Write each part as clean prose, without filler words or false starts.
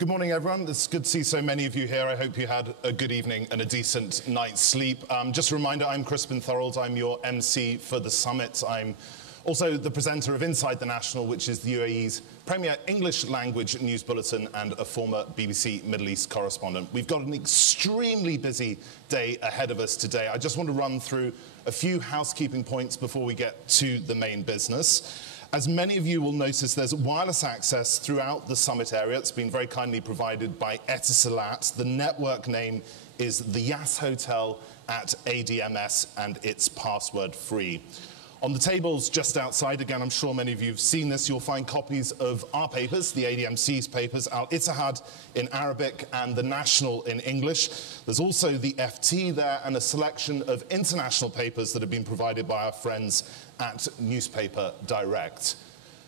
Good morning, everyone. It's good to see so many of you here. I hope you had a good evening and a decent night's sleep. Just a reminder, I'm Crispin Thorold. I'm your MC for the summit. I'm also the presenter of Inside the National, which is the UAE's premier English language news bulletin and a former BBC Middle East correspondent. We've got an extremely busy day ahead of us today. I just want to run through a few housekeeping points before we get to the main business. As many of you will notice, there's wireless access throughout the summit area. It's been very kindly provided by Etisalat. The network name is the Yas Hotel at ADMS, and it's password free. On the tables just outside, again, I'm sure many of you have seen this, you'll find copies of our papers, the ADMC's papers, Al Ittihad in Arabic and the National in English. There's also the FT there and a selection of international papers that have been provided by our friends at Newspaper Direct.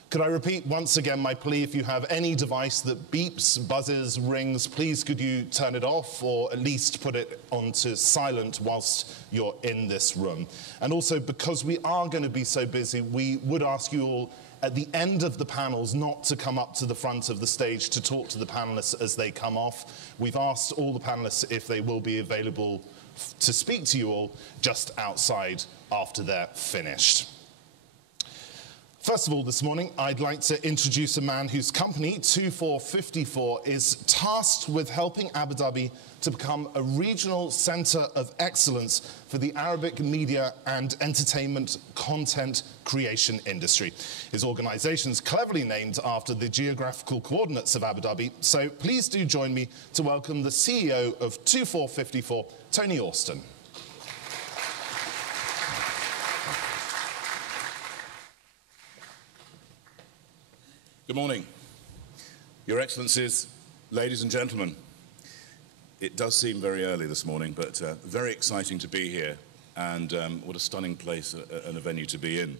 Could I repeat once again my plea, if you have any device that beeps, buzzes, rings, please could you turn it off or at least put it onto silent whilst you're in this room. And also, because we are going to be so busy, we would ask you all at the end of the panels not to come up to the front of the stage to talk to the panelists as they come off. We've asked all the panelists if they will be available to speak to you all just outside after they're finished. First of all, this morning, I'd like to introduce a man whose company, 2454, is tasked with helping Abu Dhabi to become a regional centre of excellence for the Arabic media and entertainment content creation industry. His organisation's cleverly named after the geographical coordinates of Abu Dhabi, so please do join me to welcome the CEO of 2454, Tony Austin. Good morning, Your Excellencies, ladies and gentlemen. It does seem very early this morning, but very exciting to be here, and what a stunning place and a venue to be in.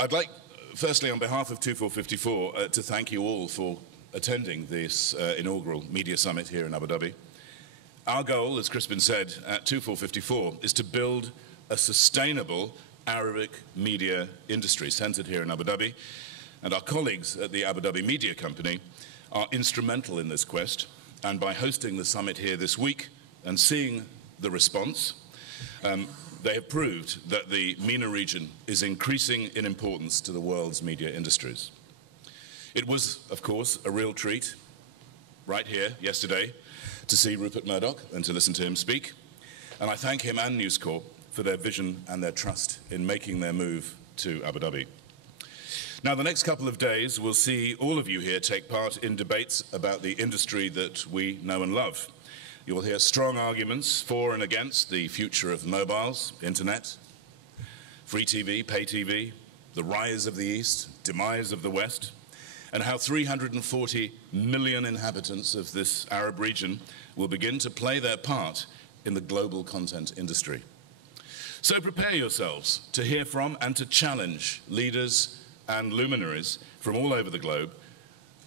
I'd like, firstly, on behalf of 2454, to thank you all for attending this inaugural media summit here in Abu Dhabi. Our goal, as Crispin said, at 2454 is to build a sustainable Arabic media industry centered here in Abu Dhabi. And our colleagues at the Abu Dhabi Media Company are instrumental in this quest. And by hosting the summit here this week and seeing the response, they have proved that the MENA region is increasing in importance to the world's media industries. It was, of course, a real treat right here yesterday to see Rupert Murdoch and to listen to him speak. And I thank him and News Corp for their vision and their trust in making their move to Abu Dhabi. Now, the next couple of days will see all of you here take part in debates about the industry that we know and love. You will hear strong arguments for and against the future of mobiles, internet, free TV, pay TV, the rise of the East, demise of the West, and how 340 million inhabitants of this Arab region will begin to play their part in the global content industry. So prepare yourselves to hear from and to challenge leaders and luminaries from all over the globe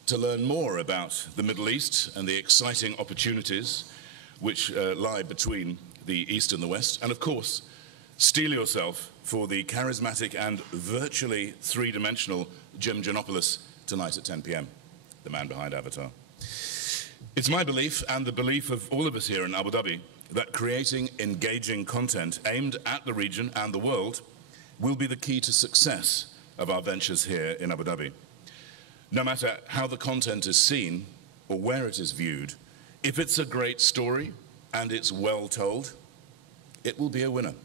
to learn more about the Middle East and the exciting opportunities which lie between the East and the West. And of course, steel yourself for the charismatic and virtually three-dimensional Jim Giannopoulos tonight at 10 p.m., the man behind Avatar. It's my belief, and the belief of all of us here in Abu Dhabi, that creating engaging content aimed at the region and the world will be the key to success of our ventures here in Abu Dhabi. No matter how the content is seen or where it is viewed, if it's a great story and it's well told, it will be a winner.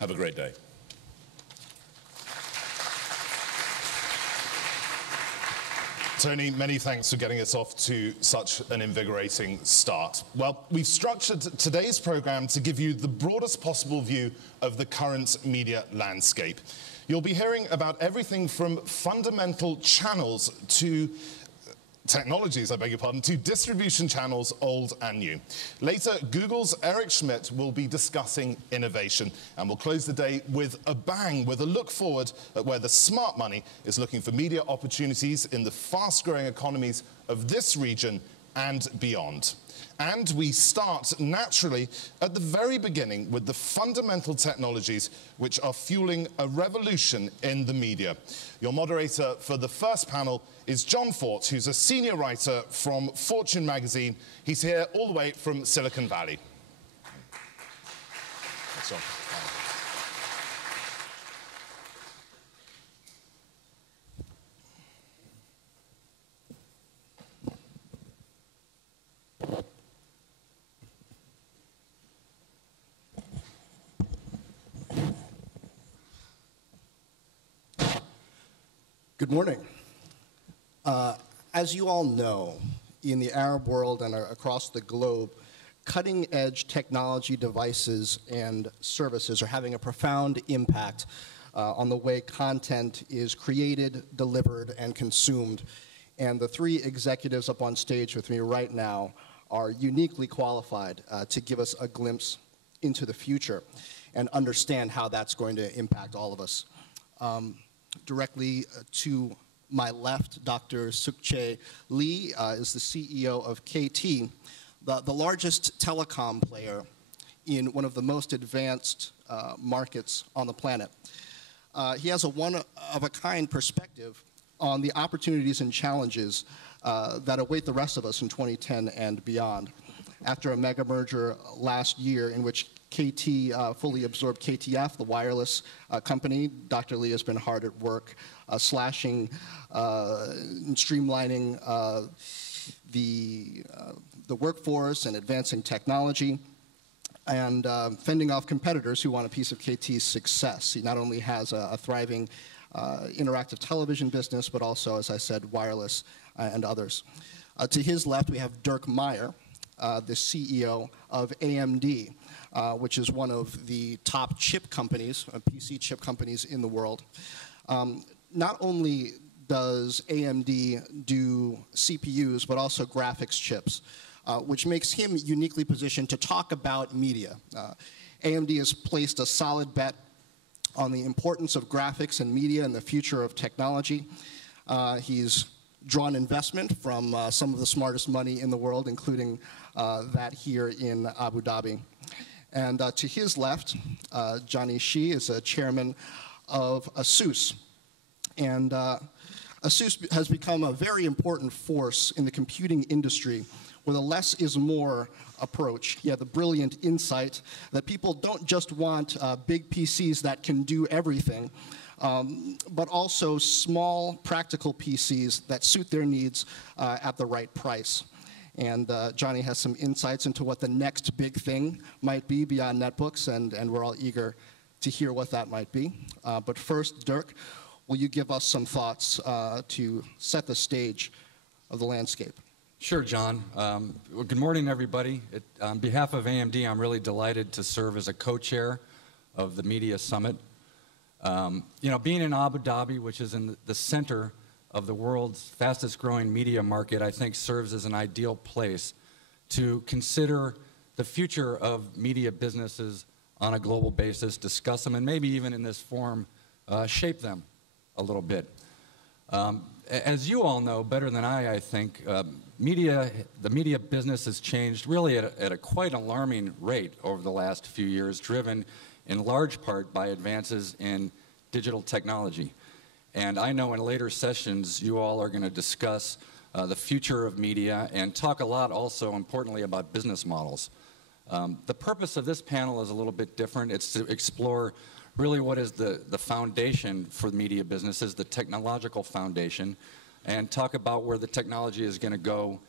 Have a great day. Tony, many thanks for getting us off to such an invigorating start. Well, we've structured today's programme to give you the broadest possible view of the current media landscape. You'll be hearing about everything from fundamental channels to technologies, I beg your pardon, to distribution channels, old and new. Later, Google's Eric Schmidt will be discussing innovation, and we'll close the day with a bang, with a look forward at where the smart money is looking for media opportunities in the fast-growing economies of this region and beyond. And we start naturally at the very beginning with the fundamental technologies which are fueling a revolution in the media. Your moderator for the first panel is John Fort, who's a senior writer from Fortune magazine. He's here all the way from Silicon Valley. Thanks, John. Good morning. As you all know, in the Arab world and across the globe, cutting-edge technology devices and services are having a profound impact on the way content is created, delivered, and consumed. And the three executives up on stage with me right now are uniquely qualified to give us a glimpse into the future and understand how that's going to impact all of us. Directly to my left, Dr. Suk-Chae Lee is the CEO of KT, the largest telecom player in one of the most advanced markets on the planet. He has a one-of-a-kind perspective on the opportunities and challenges that await the rest of us in 2010 and beyond. After a mega merger last year in which KT fully absorbed KTF, the wireless company, Dr. Lee has been hard at work slashing and streamlining the workforce and advancing technology and fending off competitors who want a piece of KT's success. He not only has a thriving interactive television business, but also, as I said, wireless and others. To his left, we have Dirk Meyer, the CEO of AMD, which is one of the top chip companies, PC chip companies in the world. Not only does AMD do CPUs, but also graphics chips, which makes him uniquely positioned to talk about media. AMD has placed a solid bet on the importance of graphics and media in the future of technology. He's drawn investment from some of the smartest money in the world, including that here in Abu Dhabi. And to his left, Johnny Shi is a chairman of ASUS. And ASUS has become a very important force in the computing industry with a less is more approach. He had the brilliant insight that people don't just want big PCs that can do everything, but also small, practical PCs that suit their needs at the right price. And Johnny has some insights into what the next big thing might be beyond netbooks, and we're all eager to hear what that might be. But first, Dirk, will you give us some thoughts to set the stage of the landscape? Sure, John. Well, good morning, everybody. On behalf of AMD, I'm really delighted to serve as a co-chair of the Media Summit. You know, being in Abu Dhabi, which is in the center of the world's fastest growing media market, I think serves as an ideal place to consider the future of media businesses on a global basis, discuss them, and maybe even in this forum, shape them a little bit. As you all know better than I think, the media business has changed really at a quite alarming rate over the last few years, driven in large part by advances in digital technology. And I know in later sessions you all are going to discuss the future of media and talk a lot also, importantly, about business models. The purpose of this panel is a little bit different. It's to explore really what is the foundation for media businesses, the technological foundation, and talk about where the technology is going to go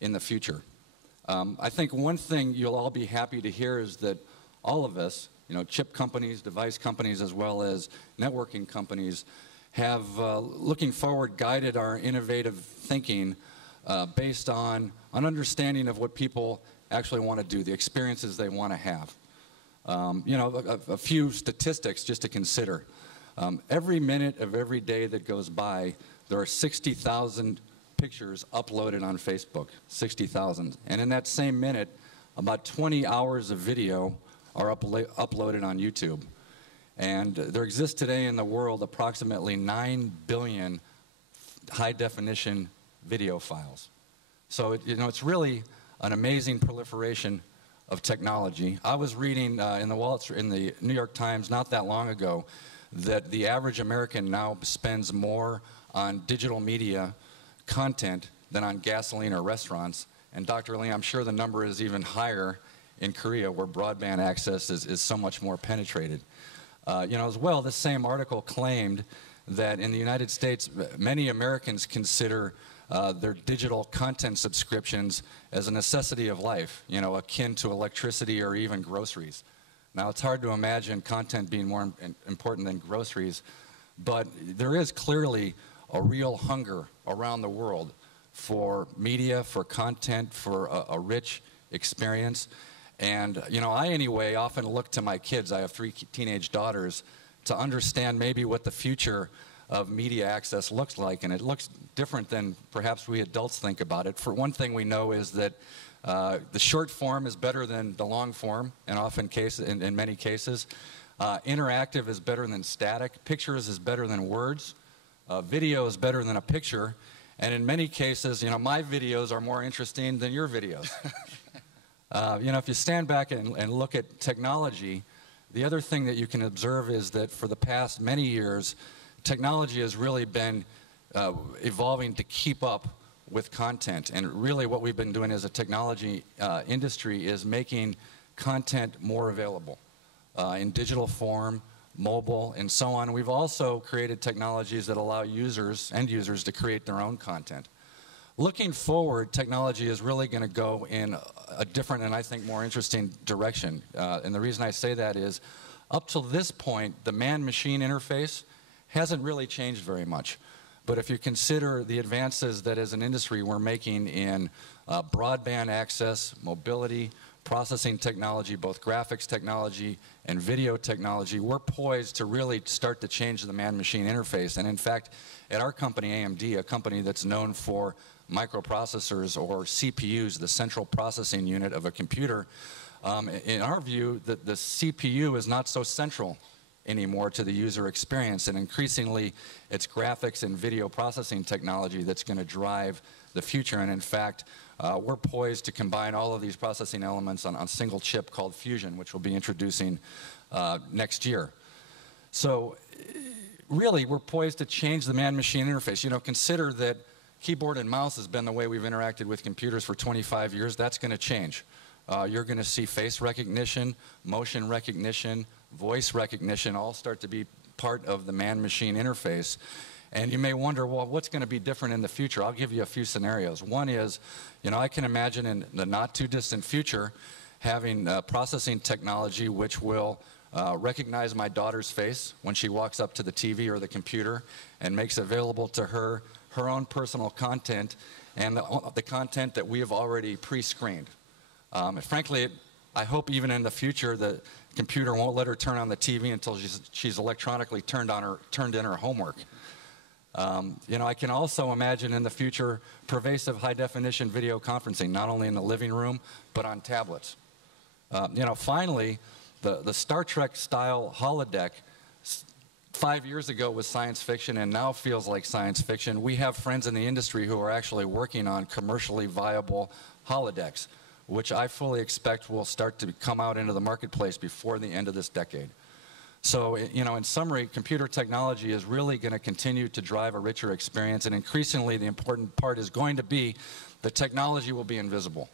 in the future. I think one thing you'll all be happy to hear is that all of us, you know, chip companies, device companies, as well as networking companies, have, looking forward, guided our innovative thinking based on an understanding of what people actually want to do, the experiences they want to have. You know, a few statistics just to consider. Every minute of every day that goes by, there are 60,000 pictures uploaded on Facebook, 60,000. And in that same minute, about 20 hours of video are uploaded on YouTube. And there exists today in the world approximately 9 billion high-definition video files. So it's really an amazing proliferation of technology. I was reading in the New York Times not that long ago that the average American now spends more on digital media content than on gasoline or restaurants. And Dr. Lee, I'm sure the number is even higher in Korea, where broadband access is so much more penetrated. As well, this same article claimed that in the United States, many Americans consider their digital content subscriptions as a necessity of life, akin to electricity or even groceries. Now, it's hard to imagine content being more important than groceries, but there is clearly a real hunger around the world for media, for content, for a rich experience. And, I anyway often look to my kids, I have 3 teenage daughters, to understand maybe what the future of media access looks like, and it looks different than perhaps we adults think about it. For one thing we know is that the short form is better than the long form, and in many cases. Interactive is better than static. Pictures is better than words. Video is better than a picture. And in many cases, my videos are more interesting than your videos. If you stand back and look at technology, the other thing that you can observe is that for the past many years, technology has really been evolving to keep up with content. And really what we've been doing as a technology industry is making content more available in digital form, mobile, and so on. We've also created technologies that allow end users to create their own content. Looking forward, technology is really going to go in a different and I think more interesting direction. And the reason I say that is, up till this point, the man-machine interface hasn't really changed very much. But if you consider the advances that as an industry we're making in broadband access, mobility, processing technology, both graphics technology and video technology, we're poised to really start to change the man-machine interface. And in fact, at our company, AMD, a company that's known for microprocessors or CPUs, the central processing unit of a computer, in our view, the CPU is not so central anymore to the user experience, and increasingly it's graphics and video processing technology that's going to drive the future. And in fact, we're poised to combine all of these processing elements on a single chip called Fusion, which we'll be introducing next year. So really, we're poised to change the man-machine interface. Consider that keyboard and mouse has been the way we've interacted with computers for 25 years. That's going to change. You're going to see face recognition, motion recognition, voice recognition all start to be part of the man-machine interface. And you may wonder, well, what's going to be different in the future? I'll give you a few scenarios. One is, I can imagine in the not-too-distant future having processing technology which will recognize my daughter's face when she walks up to the TV or the computer and makes available to her her own personal content and the content that we have already pre-screened. And frankly, I hope even in the future the computer won't let her turn on the TV until she's electronically turned in her homework. I can also imagine in the future pervasive high-definition video conferencing, not only in the living room, but on tablets. Finally, the Star Trek-style holodeck 5 years ago was science fiction and now feels like science fiction. We have friends in the industry who are actually working on commercially viable holodecks, which I fully expect will start to come out into the marketplace before the end of this decade. So, in summary, computer technology is really going to continue to drive a richer experience, and increasingly the important part is going to be the technology will be invisible.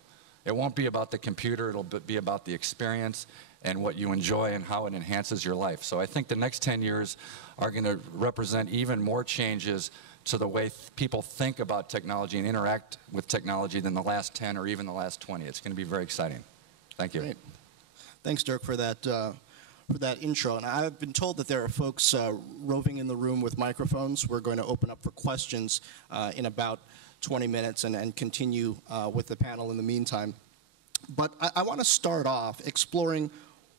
It won't be about the computer, it'll be about the experience and what you enjoy and how it enhances your life. So I think the next 10 years are going to represent even more changes to the way people think about technology and interact with technology than the last 10 or even the last 20. It's going to be very exciting. Thank you. Great. Thanks, Dirk, for that intro. And I've been told that there are folks roving in the room with microphones. We're going to open up for questions in about 20 minutes and continue with the panel in the meantime. But I want to start off exploring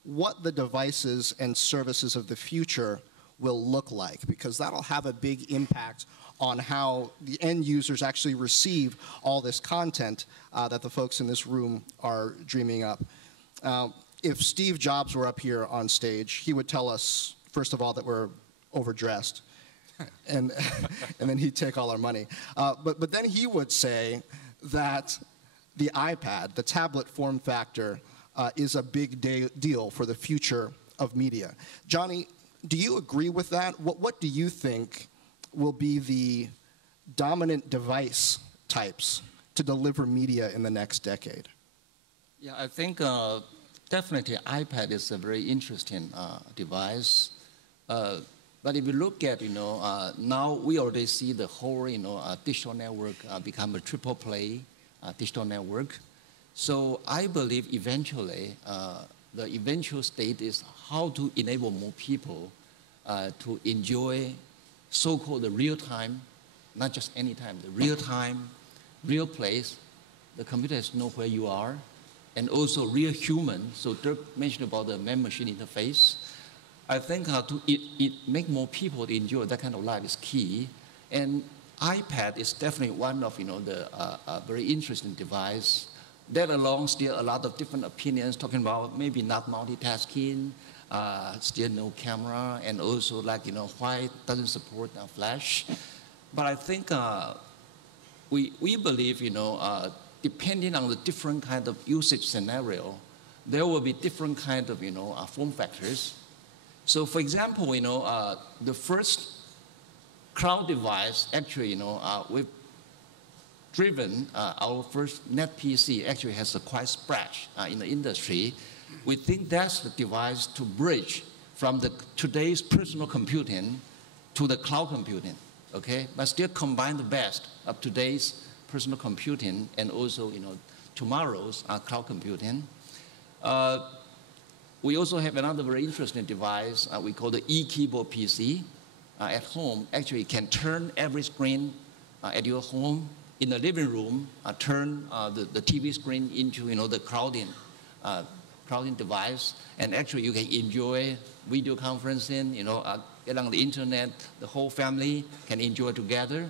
what the devices and services of the future will look like, because that'll have a big impact on how the end users actually receive all this content that the folks in this room are dreaming up. If Steve Jobs were up here on stage, he would tell us, first of all, that we're overdressed, and then he'd take all our money. But then he would say that the iPad, the tablet form factor, is a big deal for the future of media. Johnny, do you agree with that? What do you think will be the dominant device types to deliver media in the next decade? Yeah, I think definitely iPad is a very interesting device. But if you look at, now we already see the whole, digital network become a triple play digital network. So I believe eventually, the eventual state is how to enable more people to enjoy so-called the real time, not just any time, the real time, real place. The computer has to know where you are, and also real human. So Dirk mentioned about the man-machine interface. I think it make more people enjoy that kind of life is key. And iPad is definitely one of the very interesting device. That along still a lot of different opinions talking about maybe not multitasking, still no camera, and also why it doesn't support flash. But I think we believe depending on the different kind of usage scenario, there will be different kind of form factors. So for example, the first cloud device actually we've driven our first net PC actually has a quite splash in the industry. We think that's the device to bridge from today's personal computing to the cloud computing, okay? But still combine the best of today's personal computing and also tomorrow's cloud computing. We also have another very interesting device we call the e-keyboard PC. At home, actually can turn every screen at your home in the living room, turn the TV screen into the crowding device, and actually you can enjoy video conferencing, get on the internet, the whole family can enjoy together,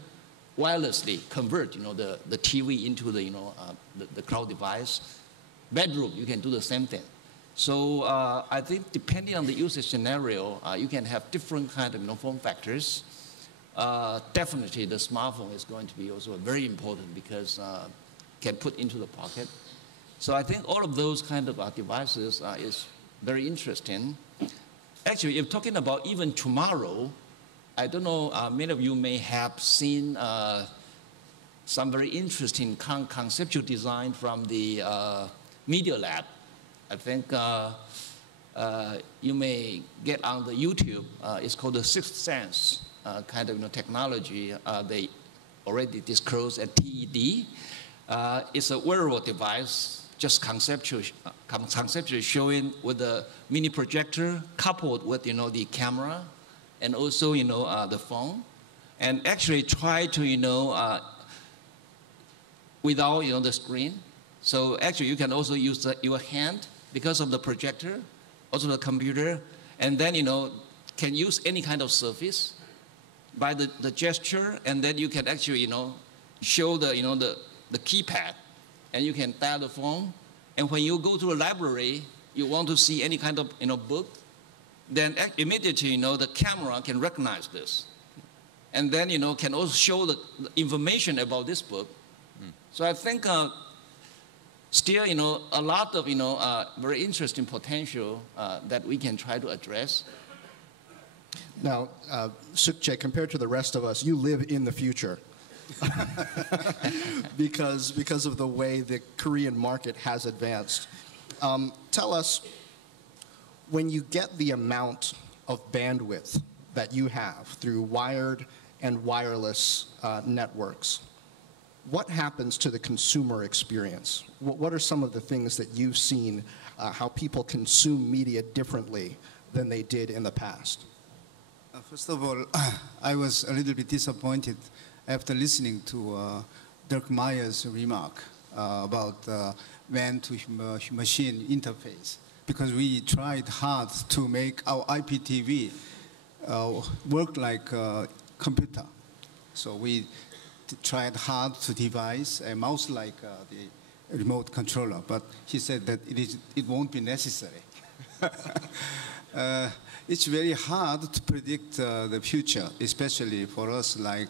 wirelessly convert the TV into the cloud device. Bedroom, you can do the same thing. So I think depending on the usage scenario, you can have different kind of form factors. Definitely the smartphone is going to be also very important because can put into the pocket. So I think all of those kind of devices is very interesting. Actually, if talking about even tomorrow, I don't know, many of you may have seen some very interesting conceptual design from the Media Lab. I think you may get on the YouTube. It's called the Sixth Sense kind of technology. They already disclosed at TED. It's a wearable device, just conceptually showing with a mini projector coupled with the camera and also the phone, and actually try to without the screen. So actually you can also use your hand because of the projector, also the computer, and then can use any kind of surface by the gesture, and then you can actually show the keypad, and you can dial the phone, and when you go to a library, you want to see any kind of book, then immediately the camera can recognize this, and then can also show the information about this book. So I think. Still, a lot of, very interesting potential that we can try to address. Now, Sukje, compared to the rest of us, you live in the future because of the way the Korean market has advanced. Tell us, when you get the amount of bandwidth that you have through wired and wireless networks, what happens to the consumer experience? What are some of the things that you've seen, how people consume media differently than they did in the past? First of all, I was a little bit disappointed after listening to Dirk Mayer's remark about man-to-machine interface, because we tried hard to make our IPTV work like a computer. So we tried hard to devise a mouse like the remote controller, but he said that it won't be necessary. It's very hard to predict the future, especially for us, like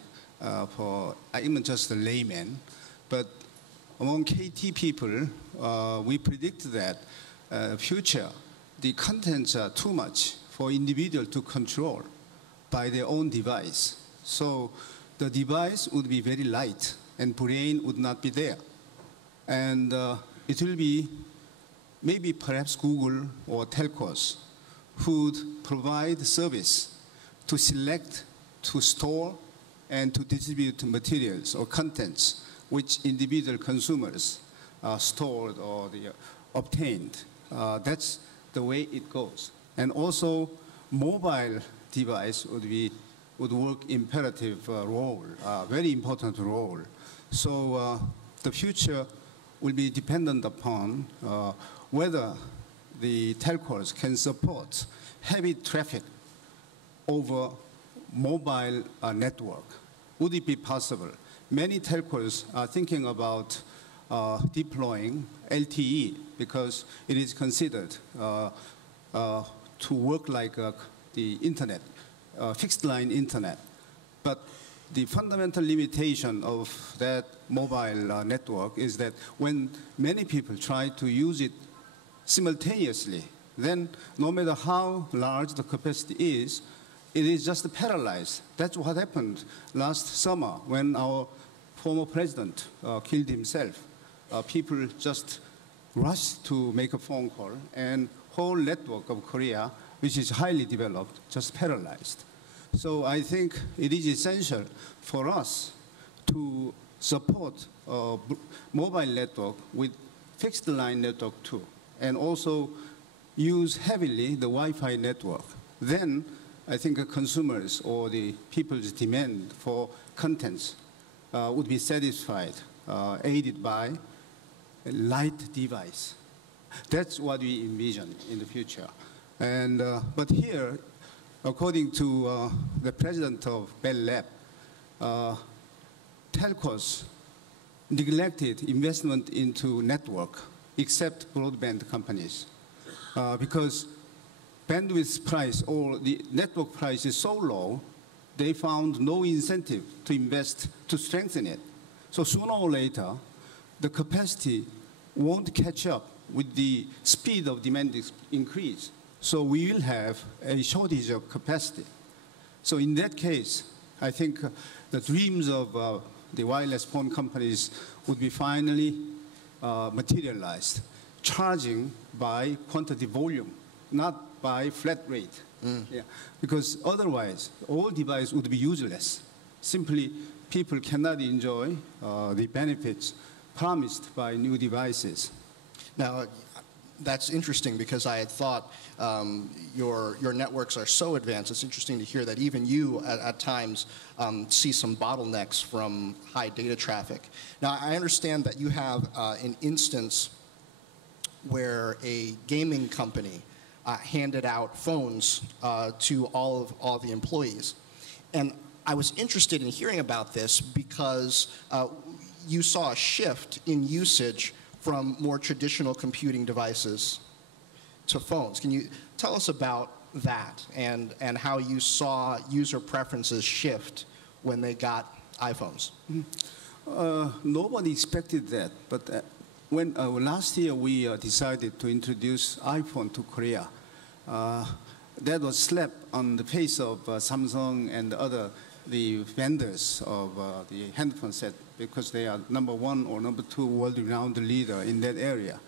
for even just a layman. But among KT people, we predict that future, the contents are too much for individual to control by their own device. So the device would be very light and brain would not be there. And it will be maybe perhaps Google or telcos who would provide service to select, to store, and to distribute materials or contents which individual consumers stored or obtained. That's the way it goes. And also, mobile device would work imperative role, very important role. So the future will be dependent upon whether the telcos can support heavy traffic over mobile network. Would it be possible? Many telcos are thinking about deploying LTE because it is considered to work like the internet, fixed line internet. But the fundamental limitation of that mobile network is that when many people try to use it simultaneously, then no matter how large the capacity is, it is just paralyzed. That's what happened last summer when our former president killed himself. People just rushed to make a phone call, and whole network of Korea, which is highly developed, just paralyzed. So I think it is essential for us to support mobile network with fixed line network too, and also use heavily the Wi-Fi network. Then I think consumers or the people's demand for contents would be satisfied, aided by a light device. That's what we envision in the future. And, but here, according to the president of Bell Lab, telcos neglected investment into network, except broadband companies, because bandwidth price or the network price is so low, they found no incentive to invest to strengthen it. So sooner or later, the capacity won't catch up with the speed of demand increase. So we will have a shortage of capacity. So in that case, I think the dreams of the wireless phone companies would be finally materialized, charging by quantity volume, not by flat rate. Yeah. Because otherwise, all devices would be useless. Simply, people cannot enjoy the benefits promised by new devices. Now, that's interesting because I had thought your networks are so advanced. It's interesting to hear that even you, at times, see some bottlenecks from high data traffic. Now, I understand that you have an instance where a gaming company handed out phones to all the employees. And I was interested in hearing about this because you saw a shift in usage from more traditional computing devices to phones. Can you tell us about that and how you saw user preferences shift when they got iPhones? Nobody expected that, but when last year we decided to introduce iPhone to Korea, that was slap on the face of Samsung and the vendors of the handphone set, because they are #1 or #2 world-renowned leader in that area.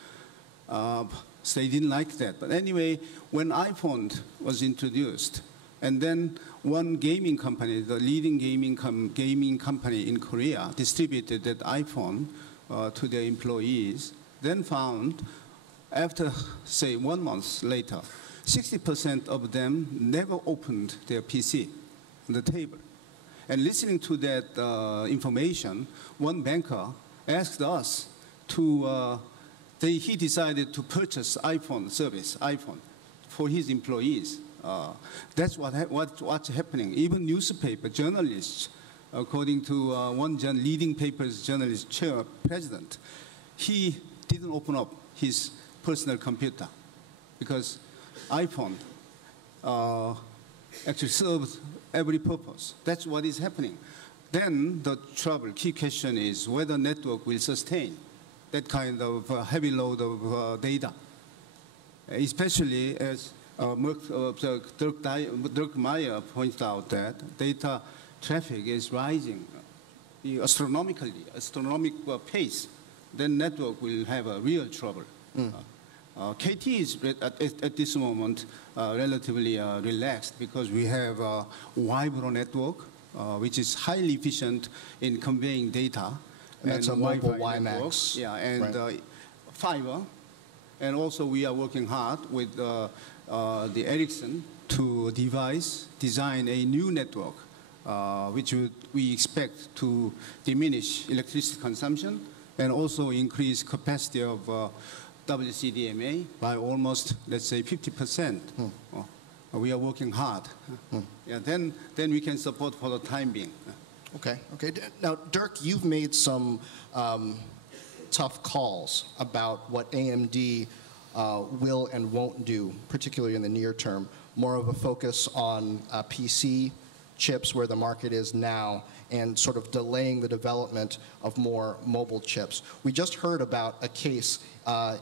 So they didn't like that. But anyway, when iPhone was introduced, and then one gaming company, the leading gaming company in Korea, distributed that iPhone to their employees, then found, after, say, 1 month later, 60% of them never opened their PC on the table. And listening to that information, one banker asked us to, he decided to purchase iPhone service, iPhone, for his employees. That's what's happening. Even newspaper journalists, according to one leading paper's journalist president, he didn't open up his personal computer because iPhone actually served every purpose. That's what is happening. Then the key question is whether network will sustain. that kind of heavy load of data. Especially as Dirk Meyer pointed out that data traffic is rising astronomical pace, then network will have a real trouble. KT is at this moment relatively relaxed because we have a Vibro network, which is highly efficient in conveying data. And that's a mobile WiMAX. Yeah, and right. fiber. And also we are working hard with the Ericsson to design a new network, which we expect to diminish electricity consumption and also increase capacity of WCDMA by almost, let's say, 50%. We are working hard. Yeah, then we can support for the time being. Okay. Now, Dirk, you've made some tough calls about what AMD will and won't do, particularly in the near term. More of a focus on PC chips, where the market is now, and sort of delaying the development of more mobile chips. We just heard about a case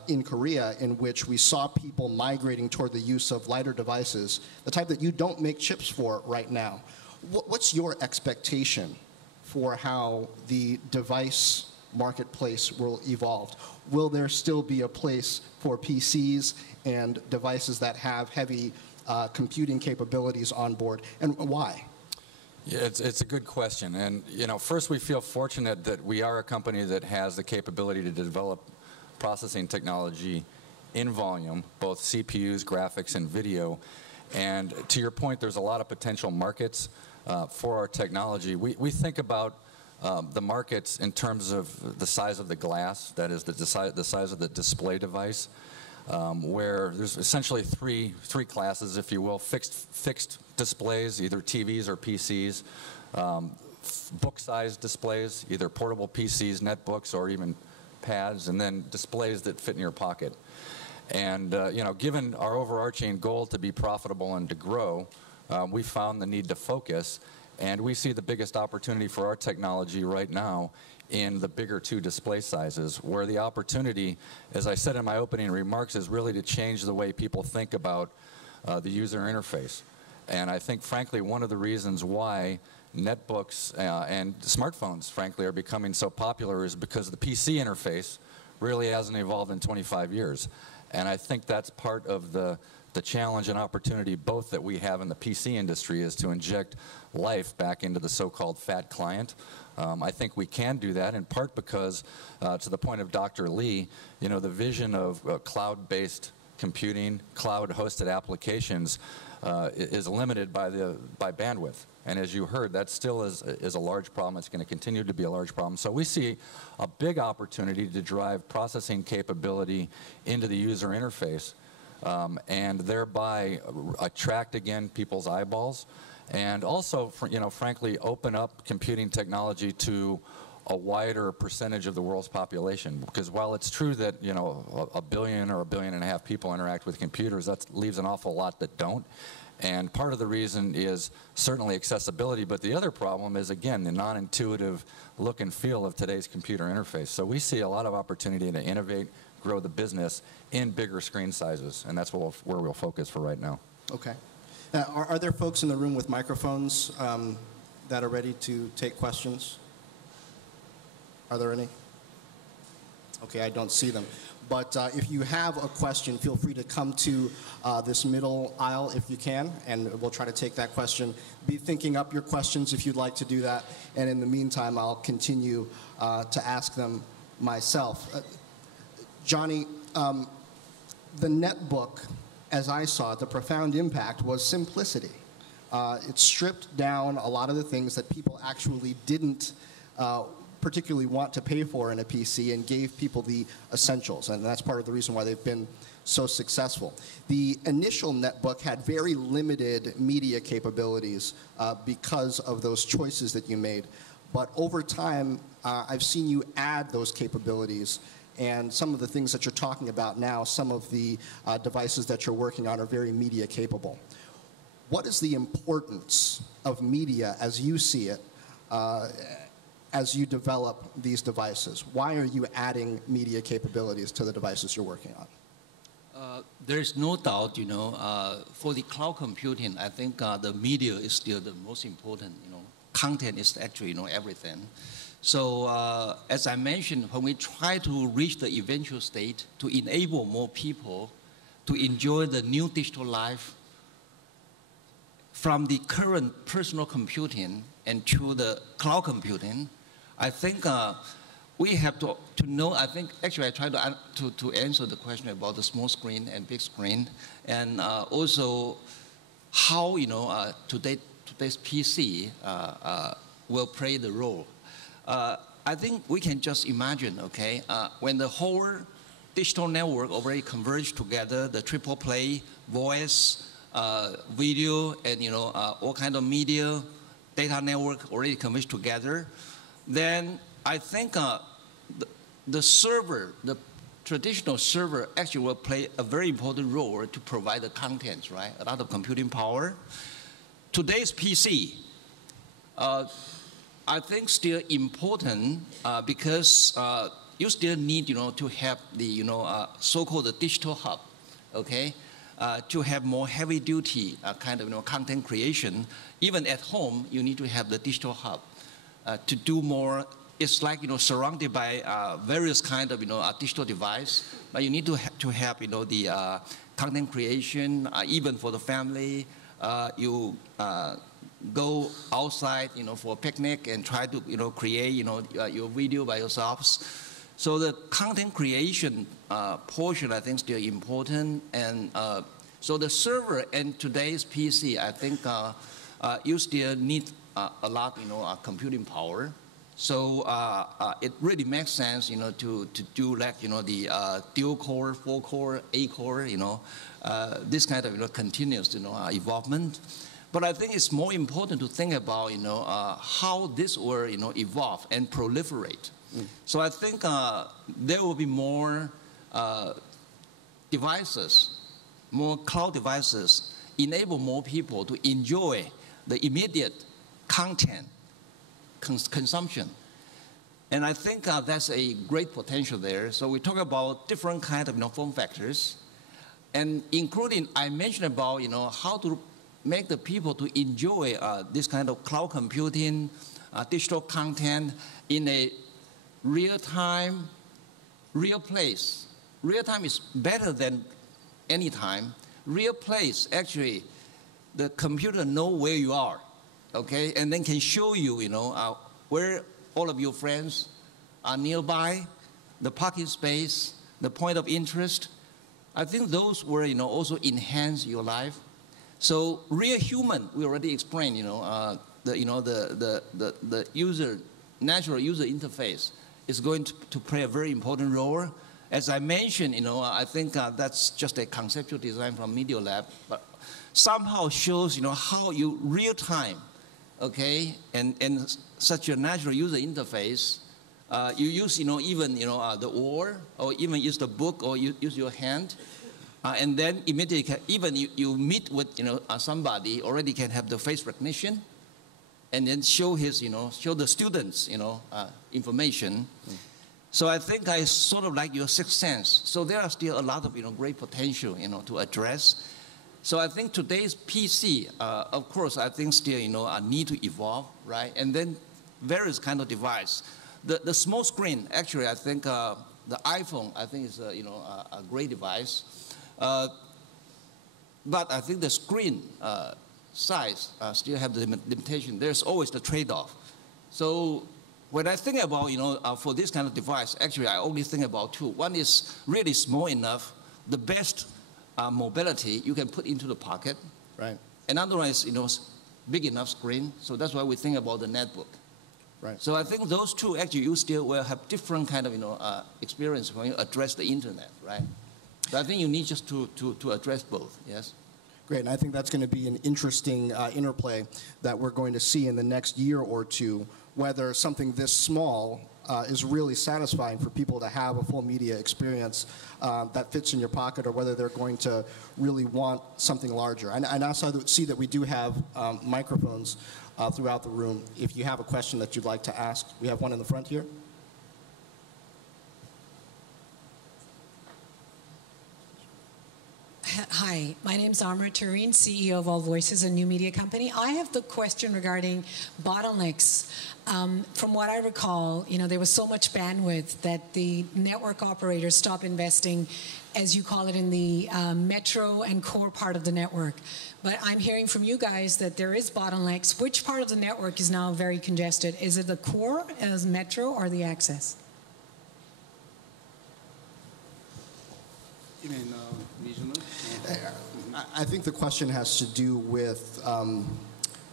in Korea in which we saw people migrating toward the use of lighter devices, the type that you don't make chips for right now. What's your expectation for how the device marketplace will evolve? Will there still be a place for PCs and devices that have heavy computing capabilities on board, and why? Yeah, it's a good question. And first, we feel fortunate that we are a company that has the capability to develop processing technology in volume, both CPUs, graphics, and video. And to your point, there's a lot of potential markets for our technology. We think about the markets in terms of the size of the glass, that is the size of the display device, where there's essentially three classes, if you will: fixed displays, either TVs or PCs, book-sized displays, either portable PCs, netbooks, or even pads, and then displays that fit in your pocket. And given our overarching goal to be profitable and to grow, we found the need to focus, and we see the biggest opportunity for our technology right now in the bigger two display sizes, where the opportunity, as I said in my opening remarks, is really to change the way people think about the user interface. And I think, frankly, one of the reasons why netbooks and smartphones, frankly, are becoming so popular is because the PC interface really hasn't evolved in 25 years. And I think that's part of the challenge and opportunity both that we have in the PC industry, is to inject life back into the so-called fat client. I think we can do that, in part because, to the point of Dr. Lee, the vision of cloud-based computing, cloud-hosted applications is limited by bandwidth. And as you heard, that still is a large problem. It's going to continue to be a large problem. So we see a big opportunity to drive processing capability into the user interface, and thereby attract, again, people's eyeballs, and also, frankly, open up computing technology to a wider percentage of the world's population. Because while it's true that, 1 billion or 1.5 billion people interact with computers, that leaves an awful lot that don't. And part of the reason is certainly accessibility, but the other problem is, again, the non-intuitive look and feel of today's computer interface. So we see a lot of opportunity to innovate, grow the business in bigger screen sizes, and that's where we'll focus for right now. Okay. Are there folks in the room with microphones that are ready to take questions? Are there any? Okay, I don't see them. But if you have a question, feel free to come to this middle aisle if you can, and we'll try to take that question. Be thinking up your questions if you'd like to do that, and in the meantime, I'll continue to ask them myself. Johnny, the netbook, as I saw it, the profound impact was simplicity. It stripped down a lot of the things that people actually didn't particularly want to pay for in a PC, and gave people the essentials, and that's part of the reason why they've been so successful. The initial netbook had very limited media capabilities because of those choices that you made, but over time, I've seen you add those capabilities, and some of the things that you're talking about now, some of the devices that you're working on are very media capable. What is the importance of media as you see it as you develop these devices? Why are you adding media capabilities to the devices you're working on? There is no doubt, for the cloud computing, I think the media is still the most important. Content is actually, everything. So as I mentioned, when we try to reach the eventual state to enable more people to enjoy the new digital life from the current personal computing and to the cloud computing, I think we have to know, I think, actually I tried to answer the question about the small screen and big screen, and also how, today's PC will play the role. I think we can just imagine, okay, when the whole digital network already converged together, the triple play, voice, video, and all kind of media, data network already converged together, then I think the server, the traditional server actually will play a very important role to provide the contents, right? A lot of computing power. Today's PC, I think still important because you still need, to have the, so-called the digital hub, okay? To have more heavy-duty kind of, content creation. Even at home, you need to have the digital hub to do more. It's like, surrounded by various kind of, digital device, but you need to have, the content creation, even for the family. You go outside, for a picnic and try to, create, your video by yourselves. So the content creation portion, I think, is still important. And so the server and today's PC, I think you still need a lot, computing power. So it really makes sense, to do like, the dual core, 4-core, 8-core, this kind of, continuous, evolvement. But I think it's more important to think about, how this will, evolve and proliferate. So I think there will be more devices, more cloud devices, enable more people to enjoy the immediate content consumption. And I think that's a great potential there. So we talk about different kinds of form factors, and including I mentioned about how to make the people to enjoy this kind of cloud computing, digital content in a real time, real place. Real time is better than any time. Real place, actually, the computer know where you are, okay, and then can show you, where all of your friends are nearby, the parking space, the point of interest. I think those will, also enhance your life. So real human, we already explained, the user, natural user interface is going to play a very important role. As I mentioned, I think that's just a conceptual design from Media Lab, but somehow shows, how you real time, okay, and such a natural user interface, you use, even, the oar, or even use the book, or you use your hand, and then immediately, even you meet with, somebody, already can have the face recognition, and then show his, show the students, information. So I think I sort of like your sixth sense. So there are still a lot of, great potential, to address. So I think today's PC, of course, I think still, need to evolve, right? And then various kind of device. The small screen, actually, I think the iPhone, I think is, a great device. But I think the screen size still have the limitation. There's always the trade-off. So when I think about, for this kind of device, actually, I only think about two. One is really small enough, the best mobility you can put into the pocket. Right. Another one is, big enough screen. So that's why we think about the netbook. Right. So I think those two, actually, you still will have different kind of, experience when you address the internet, right? So I think you need just to address both, yes? Great, and I think that's going to be an interesting interplay that we're going to see in the next year or two, whether something this small is really satisfying for people to have a full media experience that fits in your pocket, or whether they're going to really want something larger. And I also see that we do have microphones throughout the room. If you have a question that you'd like to ask, we have one in the front here. Hi, my name is Amra Tureen, CEO of All Voices, a new media company. I have the question regarding bottlenecks. From what I recall, there was so much bandwidth that the network operators stopped investing, as you call it, in the metro and core part of the network. But I'm hearing from you guys that there is bottlenecks. Which part of the network is now very congested? Is it the core, as metro, or the access? You mean regional? I think the question has to do with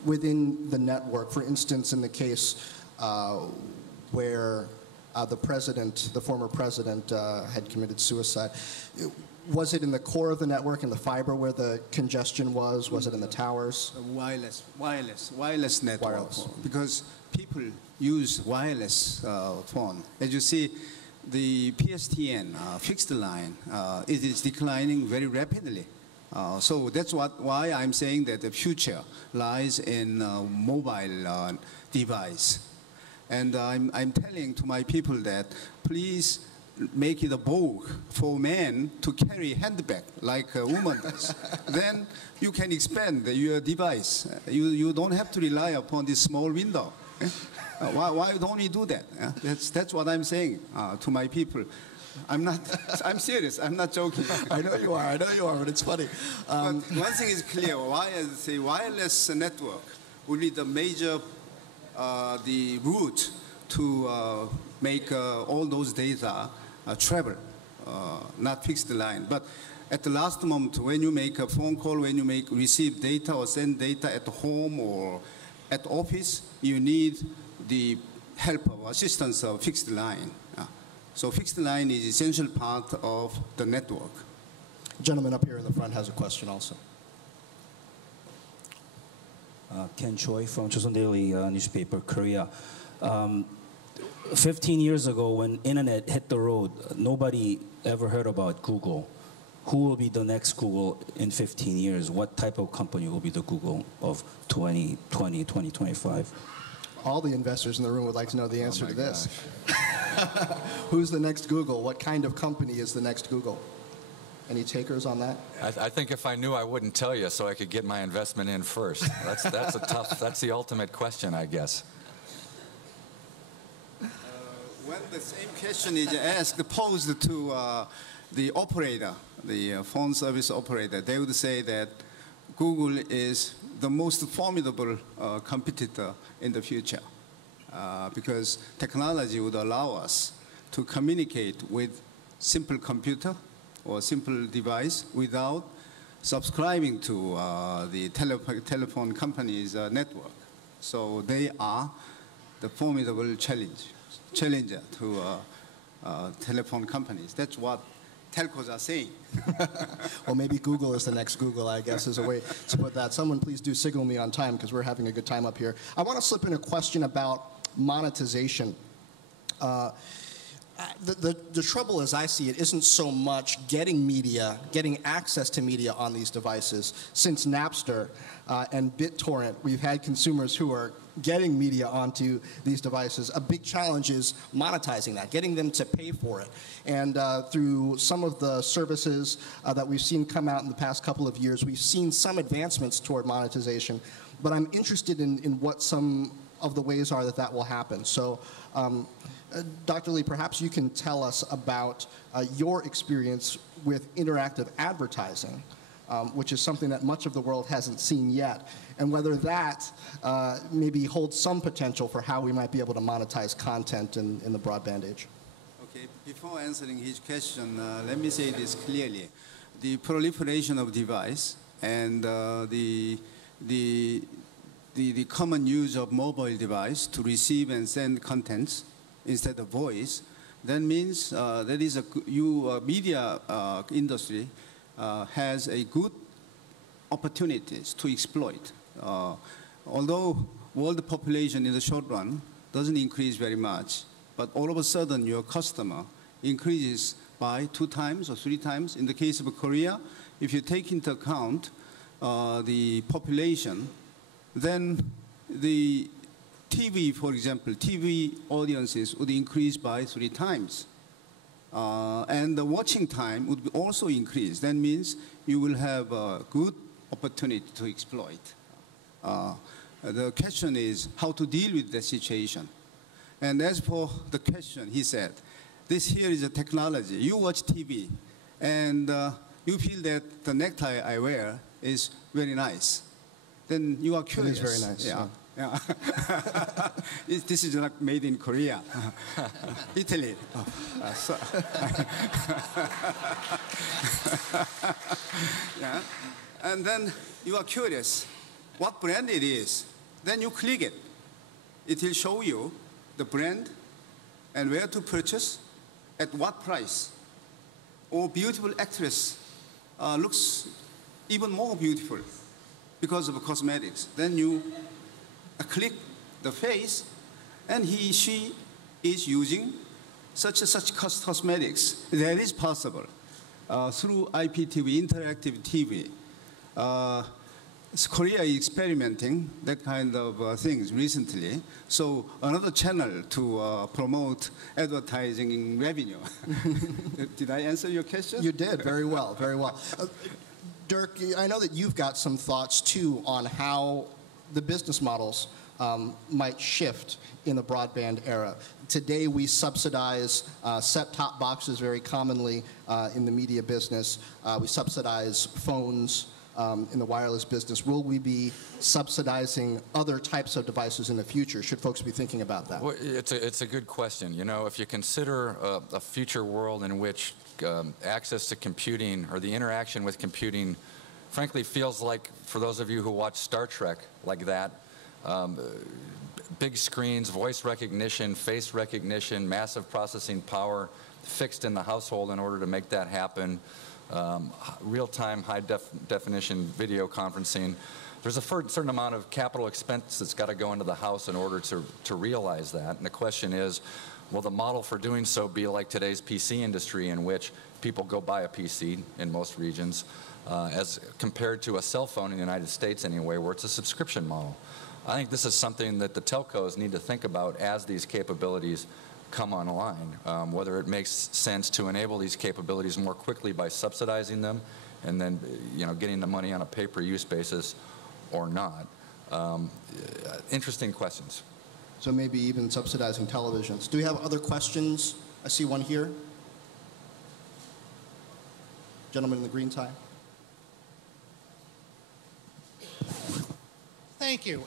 within the network. For instance, in the case where the former president, had committed suicide, was it in the core of the network, in the fiber, where the congestion was? Was it in the towers? Wireless network. Because people use wireless phone. As you see, the PSTN, fixed line, it is declining very rapidly. So that's why I'm saying that the future lies in mobile device. And I'm telling to my people that please make it a vogue for men to carry handbag like a woman does. Then you can expand your device. You don't have to rely upon this small window. Why don't we do that? That's what I'm saying to my people. I'm serious. I'm not joking. I know you are, but it's funny. But one thing is clear. The wireless network will be the major, the route to make all those data travel, not fixed line. But at the last moment, when you make a phone call, when you receive data or send data at home or at office, you need the help or assistance of fixed line. So fixed line is essential part of the network. Gentleman up here in the front has a question also. Ken Choi from Chosun Daily newspaper, Korea. 15 years ago, when internet hit the road, nobody ever heard about Google. Who will be the next Google in 15 years? What type of company will be the Google of 2020, 2025? All the investors in the room would like to know the answer to this. Who's the next Google? What kind of company is the next Google? Any takers on that? I think if I knew, I wouldn't tell you, so I could get my investment in first. That's a tough. That's the ultimate question, I guess. When the same question is posed to the operator, the phone service operator, they would say that Google is the most formidable competitor in the future because technology would allow us to communicate with simple computer or simple device without subscribing to the telephone company's network. So they are the formidable challenger to telephone companies. That's what telcos are saying. Well, maybe Google is the next Google, I guess, is a way to put that. Someone please do signal me on time because we're having a good time up here. I want to slip in a question about monetization. The trouble as I see it isn't so much getting media, getting access to media on these devices. Since Napster and BitTorrent, we've had consumers who are getting media onto these devices. A big challenge is monetizing that, getting them to pay for it. And through some of the services that we've seen come out in the past couple of years, we've seen some advancements toward monetization. But I'm interested in what some of the ways are that will happen. So, Dr. Lee, perhaps you can tell us about your experience with interactive advertising, which is something that much of the world hasn't seen yet, and whether that maybe holds some potential for how we might be able to monetize content in the broadband age. Okay, before answering his question, let me say this clearly. The proliferation of device and the common use of mobile device to receive and send contents instead of voice, that means that is media industry has a good opportunities to exploit. Although world population in the short run doesn't increase very much, but all of a sudden your customer increases by 2 times or 3 times. In the case of Korea, if you take into account the population, then the TV, for example, TV audiences would increase by 3 times. And the watching time would also increase. That means you will have a good opportunity to exploit. The question is how to deal with the situation. And as for the question, he said, this here is a technology. You watch TV, and you feel that the necktie I wear is very nice. Then you are curious. It is very nice. Yeah. Yeah. This is like made in Korea, Italy. Yeah. And then you are curious what brand it is. Then you click it. It will show you the brand and where to purchase, at what price. Oh, beautiful actress looks even more beautiful because of cosmetics. Then you click the face, and she is using such cosmetics. That is possible through IPTV, interactive TV. Korea is experimenting that kind of things recently. So another channel to promote advertising revenue. Did I answer your question? You did, very well, very well. Dirk, I know that you've got some thoughts too on how the business models might shift in the broadband era. Today we subsidize set-top boxes very commonly in the media business. We subsidize phones in the wireless business. Will we be subsidizing other types of devices in the future? Should folks be thinking about that? Well, it's a good question. You know, if you consider a future world in which access to computing or the interaction with computing frankly feels like, for those of you who watch Star Trek like that, big screens, voice recognition, face recognition, massive processing power fixed in the household in order to make that happen, real-time high-definition video conferencing. There's a certain amount of capital expense that's got to go into the house in order to realize that. And the question is, will the model for doing so be like today's PC industry, in which people go buy a PC in most regions, as compared to a cell phone in the United States anyway, where it's a subscription model? I think this is something that the telcos need to think about as these capabilities come online, whether it makes sense to enable these capabilities more quickly by subsidizing them and then, you know, getting the money on a pay-per-use basis or not. Interesting questions. So maybe even subsidizing televisions. Do we have other questions? I see one here. Gentleman in the green tie. Thank you.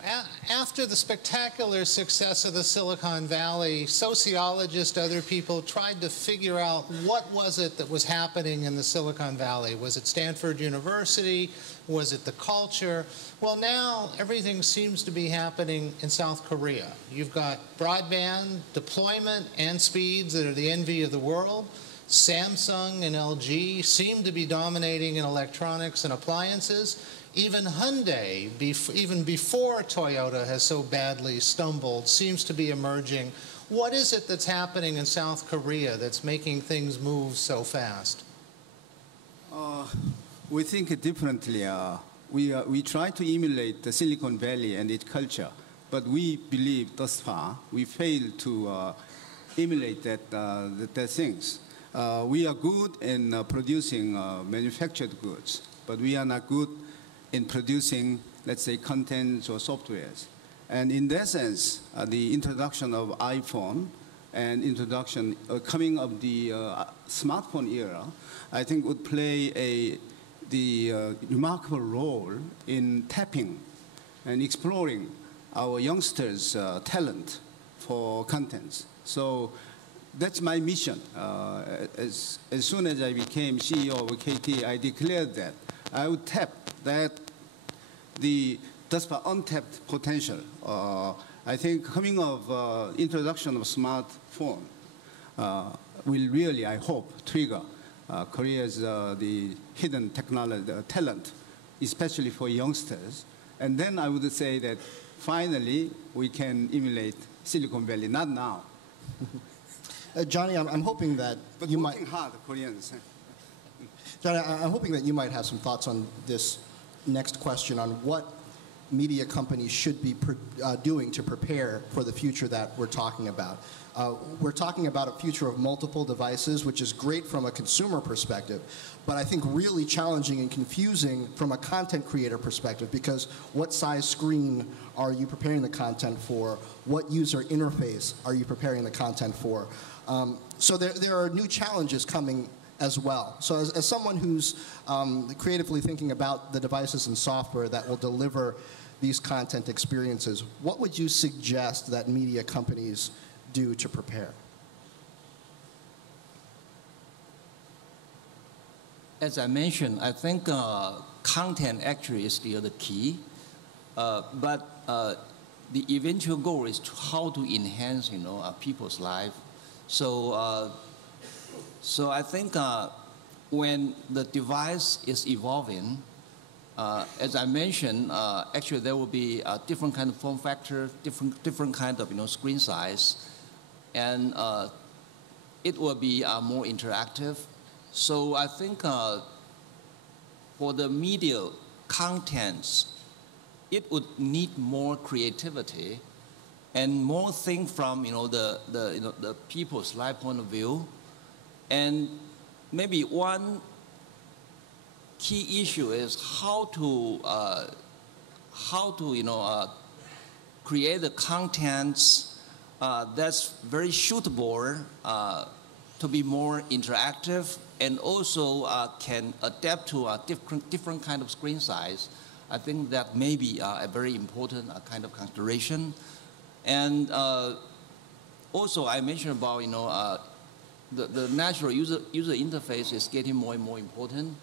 After the spectacular success of the Silicon Valley, sociologists, other people tried to figure out what was it that was happening in the Silicon Valley. Was it Stanford University? Was it the culture? Well, now everything seems to be happening in South Korea. You've got broadband deployment and speeds that are the envy of the world. Samsung and LG seem to be dominating in electronics and appliances. Even Hyundai, even before Toyota has so badly stumbled, seems to be emerging. What is it that's happening in South Korea that's making things move so fast? We think differently. We try to emulate the Silicon Valley and its culture, but we believe thus far we failed to emulate that things. We are good in producing manufactured goods, but we are not good in producing, let's say, contents or softwares. And in that sense, the introduction of iPhone and introduction coming of the smartphone era, I think would play the remarkable role in tapping and exploring our youngsters' talent for contents. So that's my mission. As soon as I became CEO of KT, I declared that I would tap that thus far untapped potential. I think coming of introduction of smartphone will really, I hope, trigger Korea's the hidden technology talent, especially for youngsters. And then I would say that finally we can emulate Silicon Valley. Not now. Johnny, I'm hoping that But you working might. hard, Koreans. Johnny, I'm hoping that you might have some thoughts on this next question on what media companies should be doing to prepare for the future that we're talking about. We're talking about a future of multiple devices, which is great from a consumer perspective, but I think really challenging and confusing from a content creator perspective, because what size screen are you preparing the content for? What user interface are you preparing the content for? So there are new challenges coming as well. So as someone who's creatively thinking about the devices and software that will deliver these content experiences, what would you suggest that media companies do to prepare? As I mentioned, I think content actually is still the key, but the eventual goal is how to enhance, people's life. So, so I think when the device is evolving, as I mentioned, actually there will be a different kind of form factor, different kind of screen size, and it will be more interactive. So I think for the media contents, it would need more creativity and more think from the people's life point of view. And maybe one key issue is how to create the contents that's very suitable to be more interactive and also can adapt to a different kind of screen size. I think that may be a very important kind of consideration. And also I mentioned about the natural user interface is getting more and more important.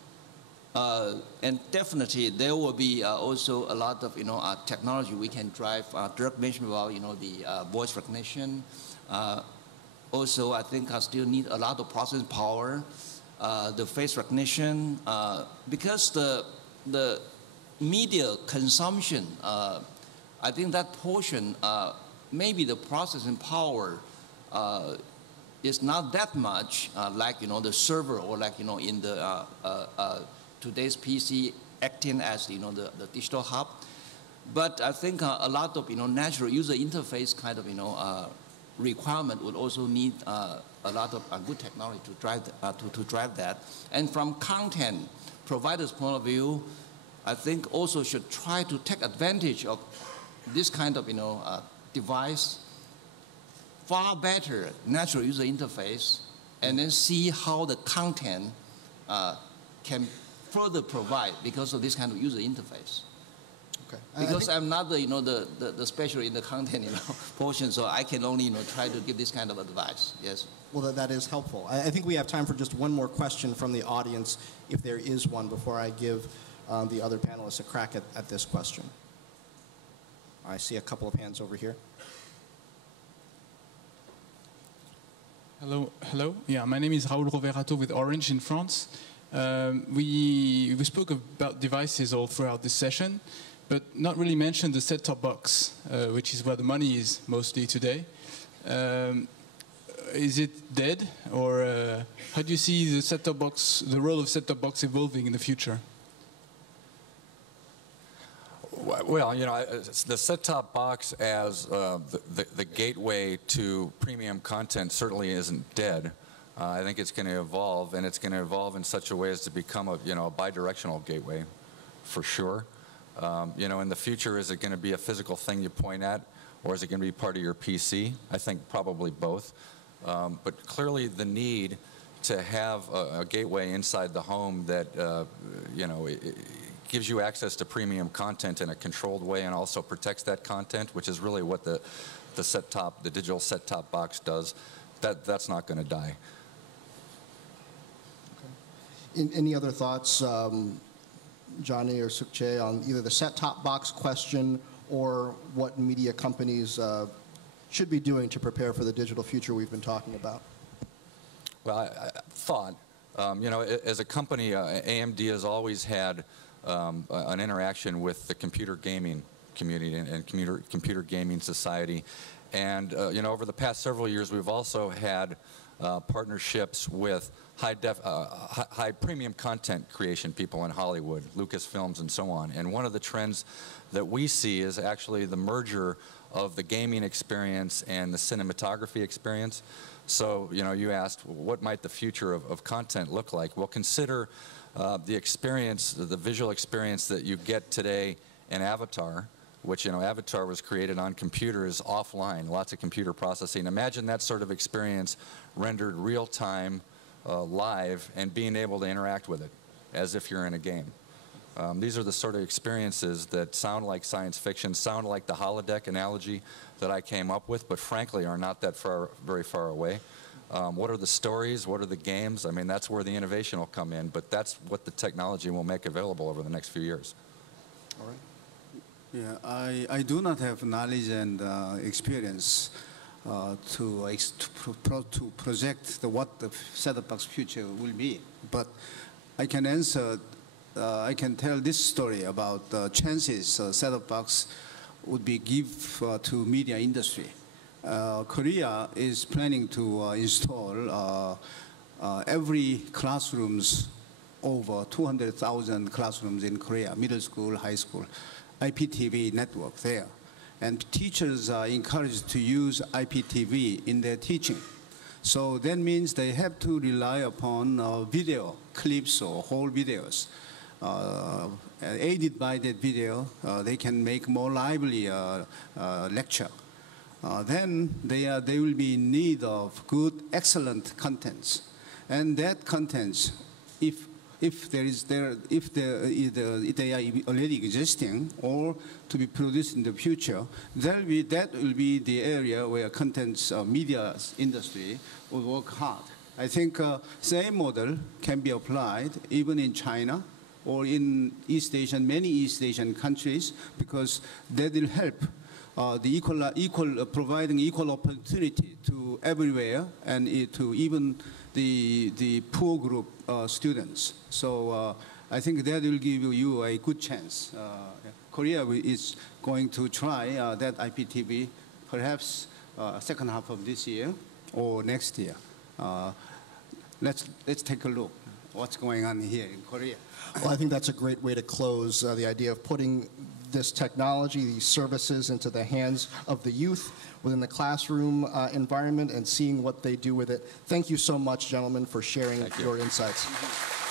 And definitely there will be also a lot of technology we can drive. Dirk mentioned about the voice recognition. Also, I think I still need a lot of processing power, the face recognition, because the media consumption, I think that portion, maybe the processing power is not that much like the server or like in the today's PC acting as the digital hub. But I think a lot of natural user interface kind of requirement would also need a lot of good technology to drive that. And from content providers' point of view, I think also should try to take advantage of this kind of device, far better natural user interface, and then see how the content can further provide because of this kind of user interface. Okay. Because I'm not the specialist in the content portion, so I can only try to give this kind of advice. Yes. Well, that is helpful. I think we have time for just one more question from the audience, if there is one, before I give the other panelists a crack at this question. I see a couple of hands over here. Hello. Yeah, my name is Raoul Roverato with Orange in France. We spoke about devices all throughout this session, but not really mentioned the set-top box, which is where the money is mostly today. Is it dead, or how do you see the set-top box, the role of set-top box evolving in the future? Well, the set-top box as the gateway to premium content certainly isn't dead. I think it's going to evolve, and it's going to evolve in such a way as to become a bidirectional gateway, for sure. In the future, is it going to be a physical thing you point at, or is it going to be part of your PC? I think probably both. But clearly, the need to have a gateway inside the home that it gives you access to premium content in a controlled way and also protects that content, which is really what the digital set-top box does. That's not going to die. Okay. Any other thoughts, Johnny or Suk-Chae, on either the set-top box question or what media companies should be doing to prepare for the digital future we've been talking about? Well, I thought, as a company, AMD has always had an interaction with the computer gaming community and computer gaming society. And over the past several years, we've also had partnerships with high premium content creation people in Hollywood, Lucasfilms and so on. And one of the trends that we see is actually the merger of the gaming experience and the cinematography experience. So, you asked, what might the future of content look like? Well, consider the experience, the visual experience that you get today in Avatar, which, Avatar was created on computers offline, lots of computer processing. Imagine that sort of experience rendered real-time, live, and being able to interact with it as if you're in a game. These are the sort of experiences that sound like science fiction, sound like the holodeck analogy that I came up with, but frankly are not that very far away. What are the stories? What are the games? I mean, that's where the innovation will come in, but that's what the technology will make available over the next few years. All right. Yeah, I do not have knowledge and experience to project what the set-top box future will be. But I can answer, I can tell this story about the chances set-top box would be give to media industry. Korea is planning to install every classrooms, over 200,000 classrooms in Korea, middle school, high school, IPTV network there. And teachers are encouraged to use IPTV in their teaching. So that means they have to rely upon video clips or whole videos. Aided by that video, they can make more lively lecture. Then they will be in need of good, excellent contents. And that contents, if they are already existing or to be produced in the future, that will be the area where contents media industry will work hard. I think same model can be applied even in China or in East Asian, many East Asian countries, because that will help providing equal opportunity to everywhere and to even the poor group students. So I think that will give you a good chance. Korea is going to try that IPTV perhaps second half of this year or next year. Let's take a look what's going on here in Korea. Well, I think that's a great way to close the idea of putting this technology, these services into the hands of the youth within the classroom environment and seeing what they do with it. Thank you so much, gentlemen, for sharing your insights.